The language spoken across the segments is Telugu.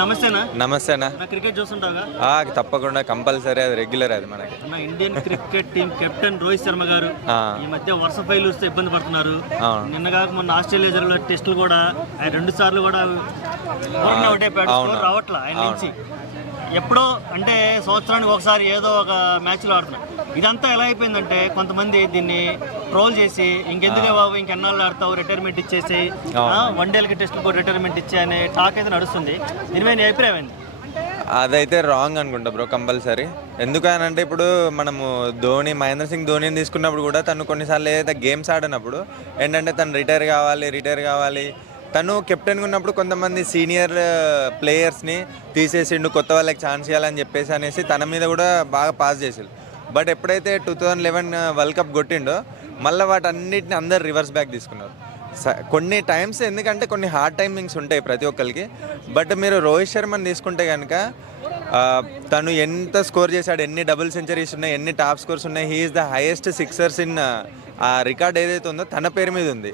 నమస్తేనా. నమస్తే అన్న. క్రికెట్ చూస్తుంటావుగా? తప్పకుండా కంపల్సరీ, అది రెగ్యులర్ అది మనకి. Indian cricket team captain Rohit Sharma గారు ఈ మధ్య వరుస ఫెయిల్యూర్స్ ఇబ్బంది పడుతున్నారు. నిన్నగా మొన్న ఆస్ట్రేలియా జరిగిన టెస్టులు కూడా ఆయన 2 సార్లు కూడా రావట్లా ఆయన నుంచి. ఎప్పుడో అంటే సంవత్సరానికి ఒకసారి ఏదో ఒక మ్యాచ్లో ఆడుతున్నారు. ఇదంతా ఎలా అయిపోయిందంటే కొంతమంది దీన్ని ట్రోల్ చేసి ఇంకెందుకే బాబు ఇంకెన్నాళ్ళు ఆడతావు, రిటైర్మెంట్ ఇచ్చేసి వన్డేలకి టెస్టులకు రిటైర్మెంట్ ఇచ్చే అనే టాక్ అయితే నడుస్తుంది. దీని మీద అభిప్రాయం ఏంటి? అదైతే రాంగ్ అనుకుంటా బ్రో, కంపల్సరీ. ఎందుకనంటే ఇప్పుడు మనము మహేంద్ర సింగ్ ధోనిని తీసుకున్నప్పుడు కూడా తను కొన్నిసార్లు ఏదైతే గేమ్స్ ఆడినప్పుడు ఏంటంటే తను రిటైర్ కావాలి. తను కెప్టెన్గా ఉన్నప్పుడు కొంతమంది సీనియర్ ప్లేయర్స్ని తీసేసిండు, కొత్త వాళ్ళకి ఛాన్స్ ఇవ్వాలని చెప్పేసి అనేసి తన మీద కూడా బాగా పాస్ చేసారు. బట్ ఎప్పుడైతే 2011 వరల్డ్ కప్ కొట్టిండో మళ్ళీ వాటన్నిటిని అందరు రివర్స్ బ్యాక్ తీసుకున్నారు. కొన్ని టైమ్స్ ఎందుకంటే కొన్ని హార్డ్ టైమింగ్స్ ఉంటాయి ప్రతి ఒక్కరికి. బట్ మీరు రోహిత్ శర్మని తీసుకుంటే కనుక తను ఎంత స్కోర్ చేశాడు, ఎన్ని డబుల్ సెంచరీస్ ఉన్నాయి, ఎన్ని టాప్ స్కోర్స్ ఉన్నాయి, he is the highest sixers in ఆ రికార్డ్ ఏదైతే ఉందో తన పేరు మీద ఉంది.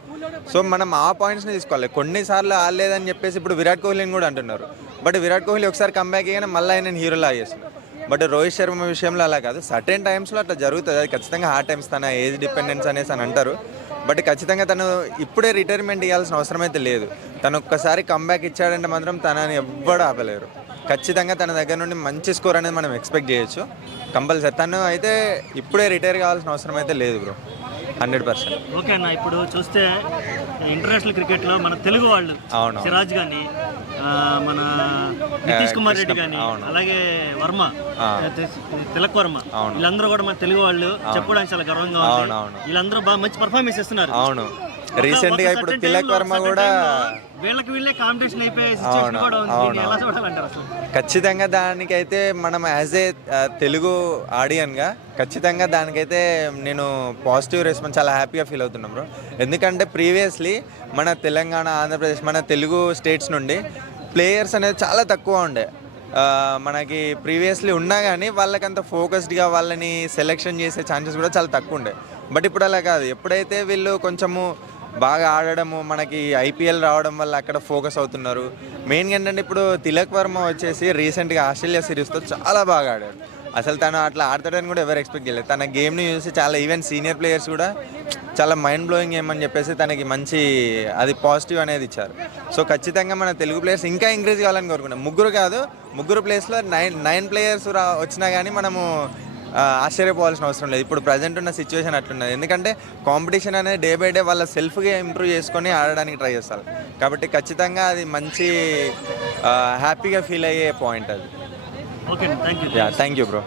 సో మనం ఆ పాయింట్స్ని తీసుకోవాలి. కొన్నిసార్లు ఆడలేదని చెప్పేసి ఇప్పుడు విరాట్ కోహ్లీని కూడా అంటున్నారు. బట్ విరాట్ కోహ్లీ ఒకసారి కంబ్యాక్ అయ్యాక మళ్ళీ ఆయన హీరోలా చేస్తున్నారు. బట్ రోహిత్ శర్మ విషయంలో అలా కాదు. సర్టెన్ టైమ్స్లో అట్లా జరుగుతుంది. అది ఖచ్చితంగా హార్డ్ టైమ్స్, తన ఏజ్ డిపెండెన్స్ అనేసి అని అంటారు. బట్ ఖచ్చితంగా తను ఇప్పుడే రిటైర్మెంట్ ఇవ్వాల్సిన అవసరం అయితే లేదు. తను ఒక్కసారి కంబ్యాక్ ఇచ్చాడంటే మాత్రం తనని ఎవ్వడు ఆపలేరు. ఖచ్చితంగా తన దగ్గర నుండి మంచి స్కోర్ అనేది మనం ఎక్స్పెక్ట్ చేయొచ్చు కంపల్సరీ. తను అయితే ఇప్పుడే రిటైర్ కావాల్సిన అవసరం అయితే లేదు బ్రో, 100%. ఓకే అన్న, ఇప్పుడు చూస్తే ఇంటర్నేషనల్ క్రికెట్లో మన తెలుగు వాళ్ళు సిరాజ్ కానీ, మన నితీష్ కుమార్ రెడ్డి కానీ, అలాగే తిలక్ వర్మ, వీళ్ళందరూ కూడా మన తెలుగు వాళ్ళు చెప్పుకోవడానికి చాలా గర్వంగా ఉంది. వీళ్ళందరూ బాగా మంచి పర్ఫార్మెన్స్ ఇస్తున్నారు. అవును, రీసెంట్ గా ఇప్పుడు తిలక్ వర్మ కూడా వీళ్ళే కాంపిటీషన్ అయిపోయే సిచువేషన్ కూడా ఉంది. ఎలా చూడాలంటారు అసలు? ఖచ్చితంగా దానికైతే మనం యాజ్ ఏ తెలుగు ఆడియన్గా ఖచ్చితంగా దానికైతే నేను పాజిటివ్ రెస్పాన్స్ చాలా హ్యాపీగా ఫీల్ అవుతున్నాం బ్రో. ఎందుకంటే ప్రీవియస్లీ మన తెలంగాణ, ఆంధ్రప్రదేశ్, మన తెలుగు స్టేట్స్ నుండి ప్లేయర్స్ అనేది చాలా తక్కువ ఉండే. మనకి ప్రీవియస్లీ ఉన్నా కానీ వాళ్ళకంత ఫోకస్డ్గా వాళ్ళని సెలెక్షన్ చేసే ఛాన్సెస్ కూడా చాలా తక్కువ ఉండే. బట్ ఇప్పుడు అలా కాదు. ఎప్పుడైతే వీళ్ళు కొంచెము బాగా ఆడడము, మనకి ఐపీఎల్ రావడం వల్ల అక్కడ ఫోకస్ అవుతున్నారు. మెయిన్గా ఏంటంటే ఇప్పుడు తిలక్ వర్మ వచ్చేసి రీసెంట్గా ఆస్ట్రేలియా సిరీస్తో చాలా బాగా ఆడాడు. అసలు తను అట్లా ఆడతాడని కూడా ఎవరు ఎక్స్పెక్ట్ చేయలేదు. తన గేమ్ని చూసి చాలా ఈవెన్ సీనియర్ ప్లేయర్స్ కూడా చాలా మైండ్ బ్లోయింగ్ గేమ్ అని చెప్పేసి తనకి మంచి అది పాజిటివ్ అనేది ఇచ్చారు. సో ఖచ్చితంగా మన తెలుగు ప్లేయర్స్ ఇంకా ఇంక్రీజ్ కావాలని కోరుకుంటాం. ముగ్గురు ప్లేయర్స్లో 9 ప్లేయర్స్ వచ్చినా కానీ మనము ఆశ్చర్యపోవాల్సిన అవసరం లేదు. ఇప్పుడు ప్రజెంట్ ఉన్న సిచ్యువేషన్ అట్లున్నది. ఎందుకంటే కాంపిటీషన్ అనేది డే బై డే వాళ్ళ సెల్ఫ్గా ఇంప్రూవ్ చేసుకొని ఆడడానికి ట్రై చేస్తారు. కాబట్టి ఖచ్చితంగా అది మంచి హ్యాపీగా ఫీల్ అయ్యే పాయింట్ అది. Okay, thank you. Thank you bro.